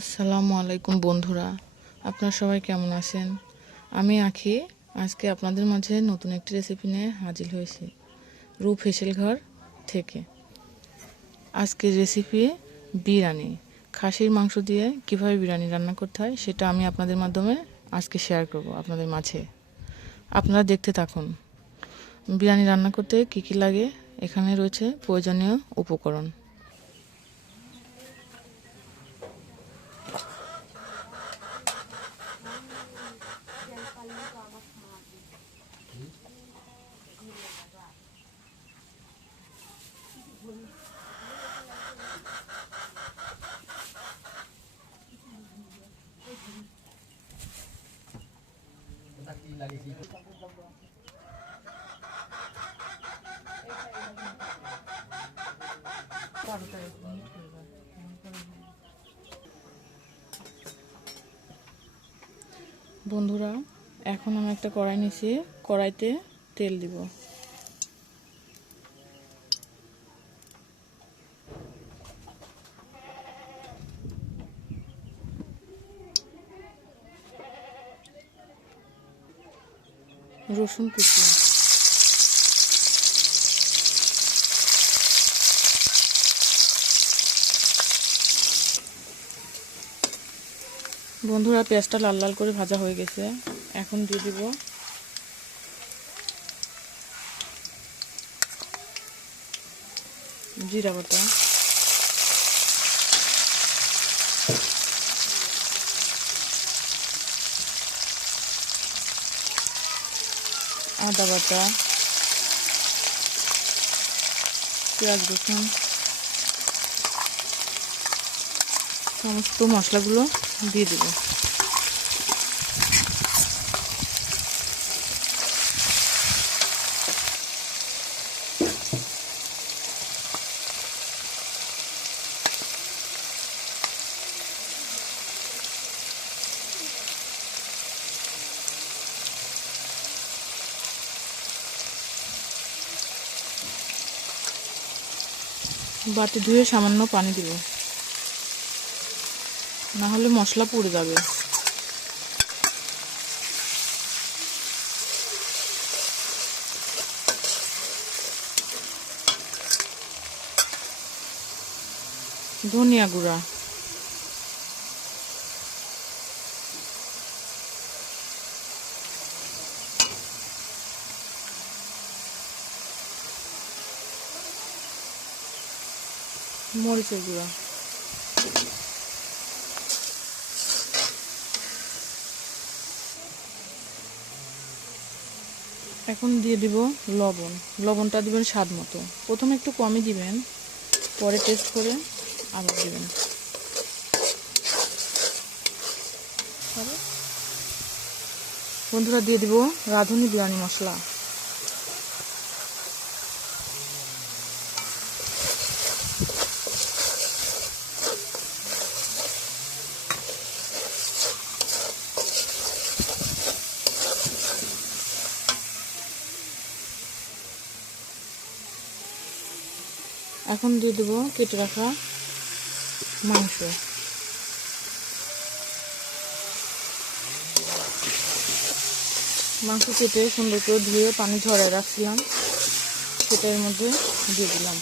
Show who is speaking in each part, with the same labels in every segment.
Speaker 1: আসসালামু আলাইকুম বন্ধুরা, আপনারা সবাই কেমন আছেন? আমি আখি, আজকে আপনাদের মাঝে নতুন একটি রেসিপি নিয়ে হাজির হয়েছি রূপ হেসেল ঘর থেকে। আজকের রেসিপি বিরিয়ানি, খাসির মাংস দিয়ে কীভাবে বিরিয়ানি রান্না করতে হয় সেটা আমি আপনাদের মাধ্যমে আজকে শেয়ার করব আপনাদের মাঝে। আপনারা দেখতে থাকুন। বিরিয়ানি রান্না করতে কী কী লাগে, এখানে রয়েছে প্রয়োজনীয় উপকরণ। বন্ধুরা এখন আমি একটা কড়াই নিছি। কড়াইতে তেল দিব। রসুন কুচি। বন্ধুরা, পেঁয়াজটা লাল লাল করে ভাজা হয়ে গেছে। এখন দিয়ে দিব জিরা বাটা। আদা বাটা পেঁয়াজ রসুন সমস্ত মশলাগুলো দিয়ে দেবো। বাটি ধুয়ে সামান্য পানি দিব। না হলে মশলা পুড়ে যাবে। ধনিয়া গুঁড়া। মরিচের গুঁড়া। এখন দিয়ে দিব লবণ। লবণটা দিবেন স্বাদ মতো। প্রথমে একটু কমই দিবেন, পরে টেস্ট করে আবার দিবেন। বন্ধুরা, দিয়ে দিব রাঁধুনি বিরিয়ানি মশলা। এখন দিয়ে দেবো কেটে রাখা মাংস। মাংস কেটে সুন্দর করে ধুয়ে পানি ঝরায় রাখছিলাম। সেটা এর মধ্যে দিয়ে দিলাম।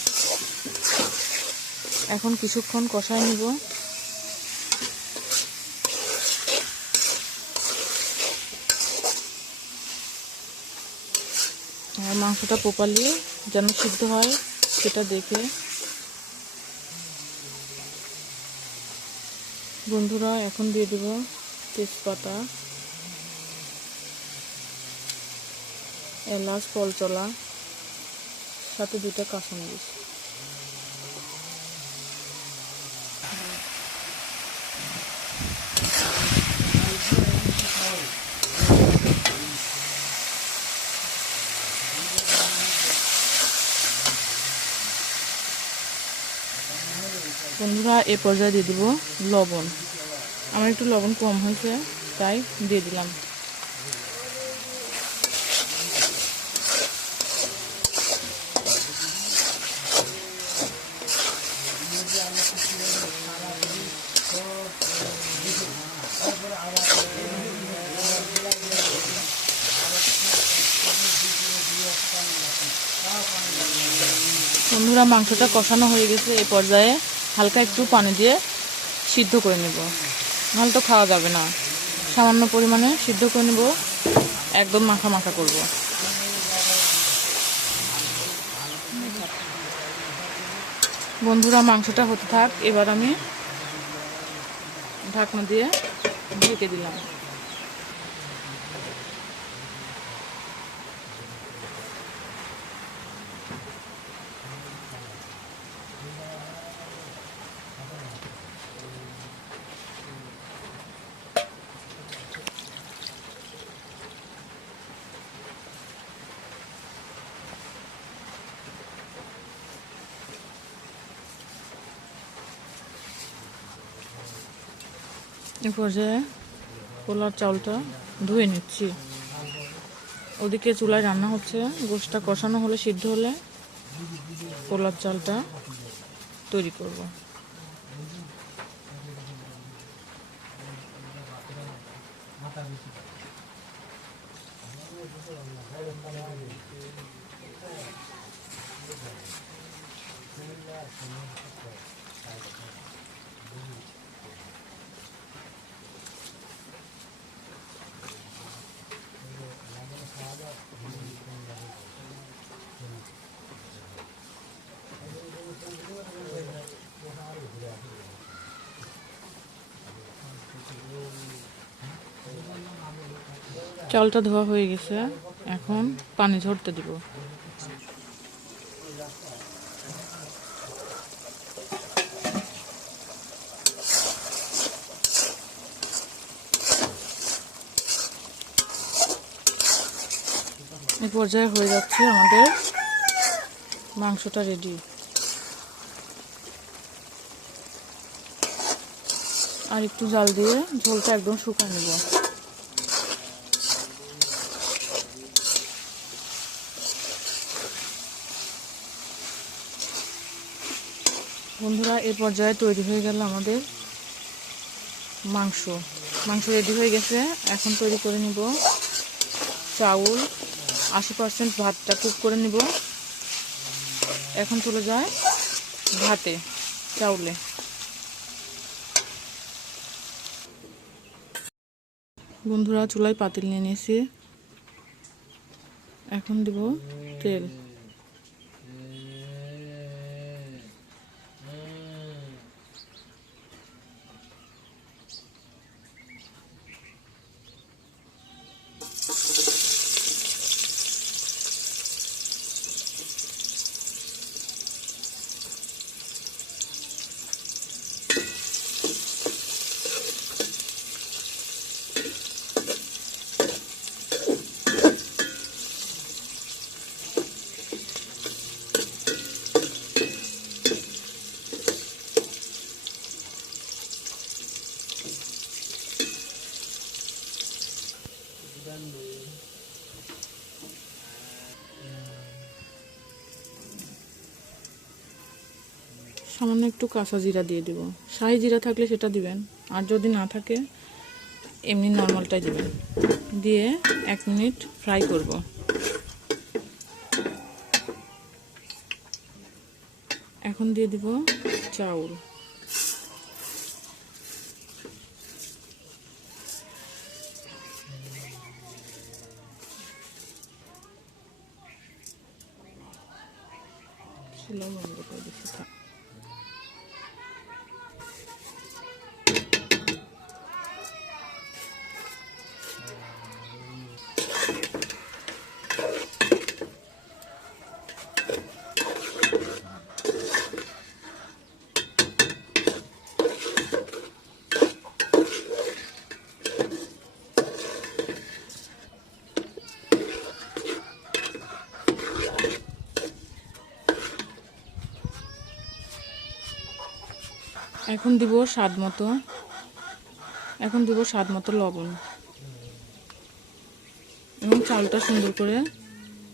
Speaker 1: এখন কিছুক্ষণ কষায় নিব। আর মাংসটা প্রপারলি যেন সিদ্ধ হয়, সেটা দেখে বন্ধুরা এখন দিয়ে দেব তেজপাতা এলাচ পলচলা সাথে দুটা কাঁচামরিচ। বন্ধুরা, এ পর্যায়ে দিয়ে দিব লবণ। আমার একটু লবণ কম হয়েছে, তাই দিয়ে দিলাম। বন্ধুরা, মাংসটা কষানো হয়ে গেছে এ পর্যায়ে। হালকা একটু পানি দিয়ে সিদ্ধ করে নেব। নাহলে তো খাওয়া যাবে না। সামান্য পরিমাণে সিদ্ধ করে নেব। একদম মাখা মাখা করব। বন্ধুরা, মাংসটা হতে থাক। এবার আমি ঢাকনা দিয়ে ঢেকে দিলাম। এ পর্যায়ে পোলার চাউলটা ধুয়ে নিচ্ছি। ওদিকে চুলায় রান্না হচ্ছে, গোশটা কষানো হলে, সিদ্ধ হলে পোলার চালটা তৈরি করব। চালটা ধোয়া হয়ে গেছে। এখন পানি ঝরতে দিব। এই পর্যায়ে হয়ে যাচ্ছে আমাদের মাংসটা রেডি আর একটু জাল দিয়ে ঝোলটা একদম শুকায় নেব। বন্ধুরা এই পর্যায়ে তৈরি হয়ে গেল আমাদের মাংস। মাংস রেডি হয়ে গেছে। এখন তৈরি করে নিব চাউল। আশি পার্সেন্ট ভাতটা কুক করে নিব। এখন চলে যায় ভাতে, চাউলে। বন্ধুরা, চুলায় পাতিল নিয়ে নিয়েছি। এখন দিব তেল। সামান্য একটু কাঁচা জিরা দিয়ে দিব। শাহি জিরা থাকলে সেটা দিবেন। আর যদি না থাকে, এমনি নর্মালটাই দিবেন। দিয়ে এক মিনিট ফ্রাই করব। এখন দিয়ে দিব চাউল। করে দিচ্ছি থাক এখন দিব স্বাদ মতো। এখন দিব স্বাদ মতো লবণ। এবং চালটা সুন্দর করে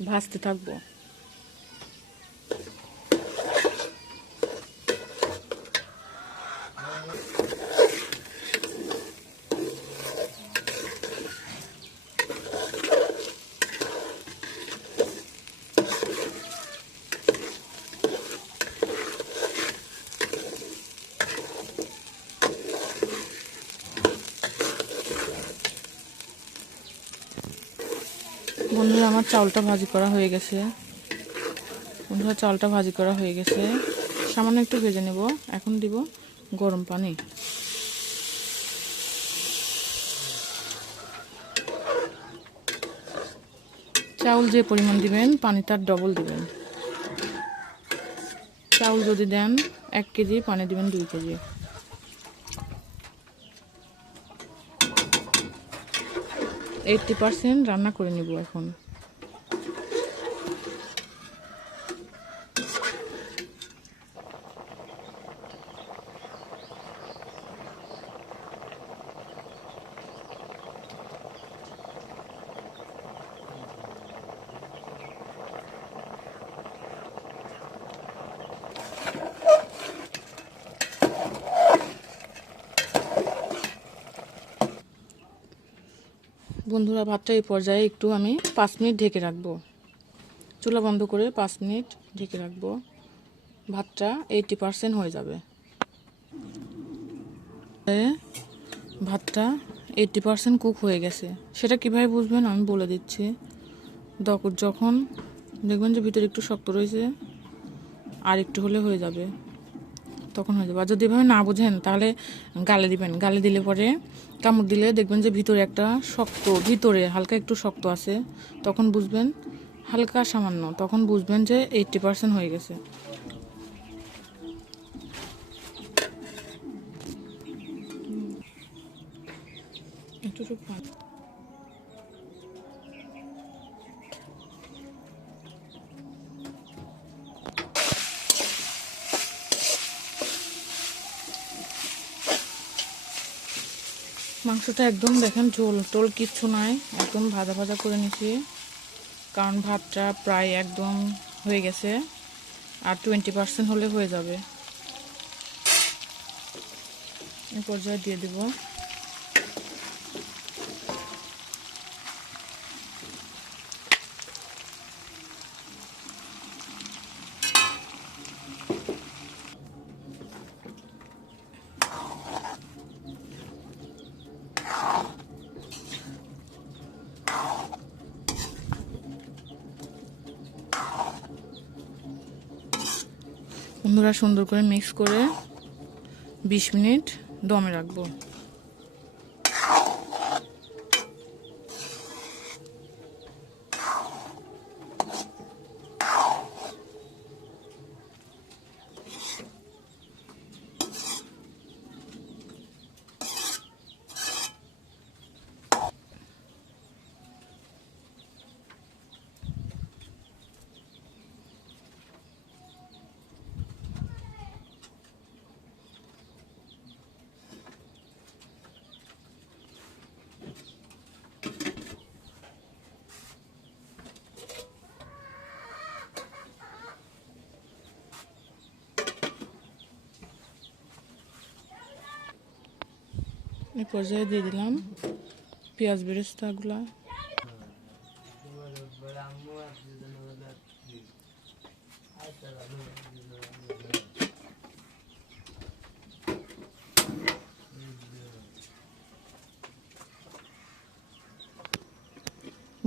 Speaker 1: ভাজতে থাকব। বন্ধুরা, আমার চাউলটা ভাজি করা হয়ে গেছে। বন্ধুরা চাউলটা ভাজি করা হয়ে গেছে। সামান্য একটু ভেজে নেব। এখন দিব গরম পানি। চাউল যে পরিমাণ দিবেন, পানি তার ডবল দিবেন। চাউল যদি দেন, এক কেজি, পানি দিবেন দুই কেজি। এইটটি পার্সেন্ট রান্না করে নেব এখন। বন্ধুরা ভাতটা এই পর্যায়ে একটু আমি পাঁচ মিনিট ঢেকে রাখব। চুলা বন্ধ করে পাঁচ মিনিট ঢেকে রাখব। ভাতটা এইটি পার্সেন্ট হয়ে যাবে। ভাতটা এইটি পার্সেন্ট কুক হয়ে গেছে। সেটা কীভাবে বুঝবেন আমি বলে দিচ্ছি। যখন দেখবেন যে ভিতরে একটু শক্ত রয়েছে আর একটু হলে হয়ে যাবে। তখন হয়ে যাবে। আর যদি এভাবে না বুঝেন, তাহলে গালে দিবেন। গালে দিলে পরে কামড় দিলে দেখবেন যে ভিতরে একটা শক্ত, ভিতরে হালকা একটু শক্ত আছে। তখন বুঝবেন, হালকা সামান্য, তখন বুঝবেন যে এইটটি পার্সেন্ট হয়ে গেছে। একটু মাংসটা একদম দেখেন ঝোল, টোল কিচ্ছু নাই, একদম ভাজা ভাজা করে নিছি। কারণ ভাতটা প্রায় একদম হয়ে গেছে, আর টোয়েন্টি পার্সেন্ট হলে হয়ে যাবে। এই পর্যায়ে দিয়ে দেব। বন্ধুরা সুন্দর করে মিক্স করে বিশ মিনিট দমে রাখব। এই পর্যায়ে দিয়ে দিলাম। পেঁয়াজ বেরেস্তাগুলা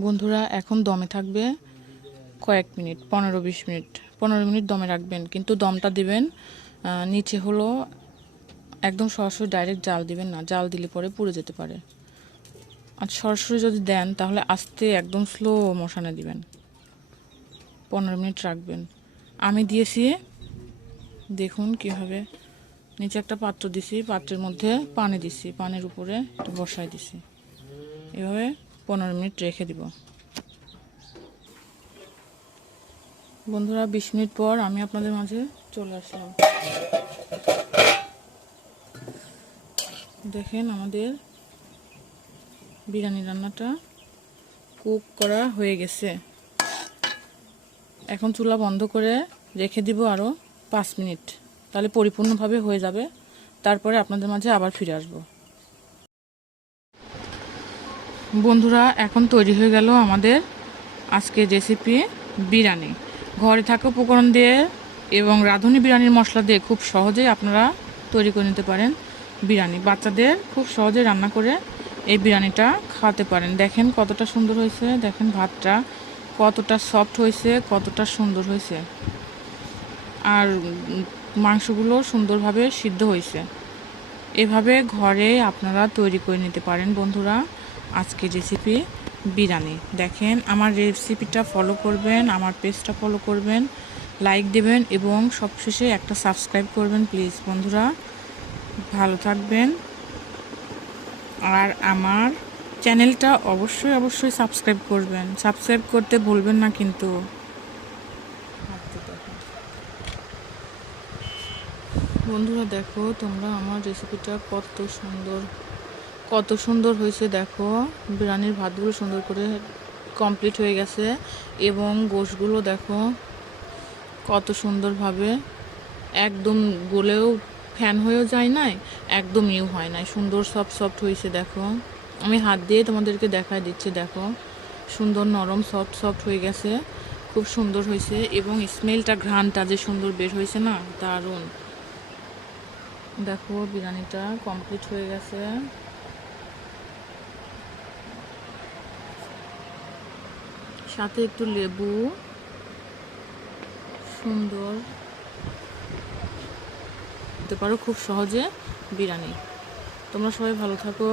Speaker 1: বন্ধুরা, এখন দমে থাকবে কয়েক মিনিট, পনেরো বিশ মিনিট। পনেরো মিনিট দমে রাখবেন, কিন্তু দমটা দিবেন নিচে হলো একদম সরাসরি ডাইরেক্ট জাল দিবেন না, জাল দিলে পরে পুড়ে যেতে পারে। আর সরাসরি যদি দেন, তাহলে আস্তে একদম স্লো মশানে দিবেন। পনেরো মিনিট রাখবেন। আমি দিয়েছি, দেখুন কীভাবে। নিচে একটা পাত্র দিছি, পাত্রের মধ্যে পানি দিছি, পানির উপরে একটু বসাই দিছি। এভাবে পনেরো মিনিট রেখে দিব। বন্ধুরা, বিশ মিনিট পর আমি আপনাদের মাঝে চলে আসলাম। দেখেন আমাদের বিরিয়ানি রান্নাটা কুক করা হয়ে গেছে। এখন চুলা বন্ধ করে রেখে দিব আরও পাঁচ মিনিট। তাহলে পরিপূর্ণভাবে হয়ে যাবে। তারপরে আপনাদের মাঝে আবার ফিরে আসব। বন্ধুরা, এখন তৈরি হয়ে গেল আমাদের আজকে রেসিপি বিরিয়ানি। ঘরে থাকা উপকরণ দিয়ে এবং রাঁধুনি বিরিয়ানির মশলা দিয়ে খুব সহজেই আপনারা তৈরি করে নিতে পারেন। বিরিয়ানি। বাচ্চাদের খুব সহজে রান্না করে এই বিরিয়ানিটা খাওয়াতে পারেন। দেখেন কতটা সুন্দর হয়েছে, দেখেন ভাতটা কতটা সফট হয়েছে, কতটা সুন্দর হয়েছে। আর মাংসগুলো সুন্দরভাবে সিদ্ধ হয়েছে। এভাবে ঘরে আপনারা তৈরি করে নিতে পারেন বন্ধুরা আজকের রেসিপি বিরিয়ানি। দেখেন আমার রেসিপিটা ফলো করবেন, আমার পেজটা ফলো করবেন লাইক দেবেন এবং সবশেষে একটা সাবস্ক্রাইব করবেন প্লিজ বন্ধুরা। ভালো থাকবেন। আর আমার চ্যানেলটা অবশ্যই অবশ্যই সাবস্ক্রাইব করবেন। সাবস্ক্রাইব করতে ভুলবেন না কিন্তু। বন্ধুরা দেখো, তোমরা আমার রেসিপিটা কত সুন্দর কত সুন্দর হয়েছে দেখো। বিরিয়ানির ভাতগুলো সুন্দর করে কমপ্লিট হয়ে গেছে এবং গোশগুলো দেখো কত সুন্দরভাবে একদম গলেও ফ্যান হয়েও যায় নাই একদম ইউ হয় নাই। সুন্দর সফট সফট হয়েছে, দেখো। আমি হাত দিয়ে তোমাদেরকে দেখায় দিচ্ছি, দেখো। সুন্দর, নরম সফট সফট হয়ে গেছে। খুব সুন্দর হয়েছে এবং স্মেলটা ঘ্রাণটা যে সুন্দর বের হয়েছে না, দারুণ। দেখো, বিরিয়ানিটা কমপ্লিট হয়ে গেছে। সাথে একটু লেবু। সুন্দর। দিতে পারো খুব সহজে বিরিয়ানি। তোমরা সবাই ভালো থাকো।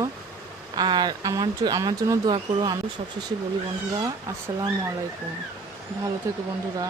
Speaker 1: আর আমার আমার জন্য দোয়া করো। আমি সবশেষে বলি, বন্ধুরা, আসসালামু আলাইকুম। ভালো থেকো, বন্ধুরা।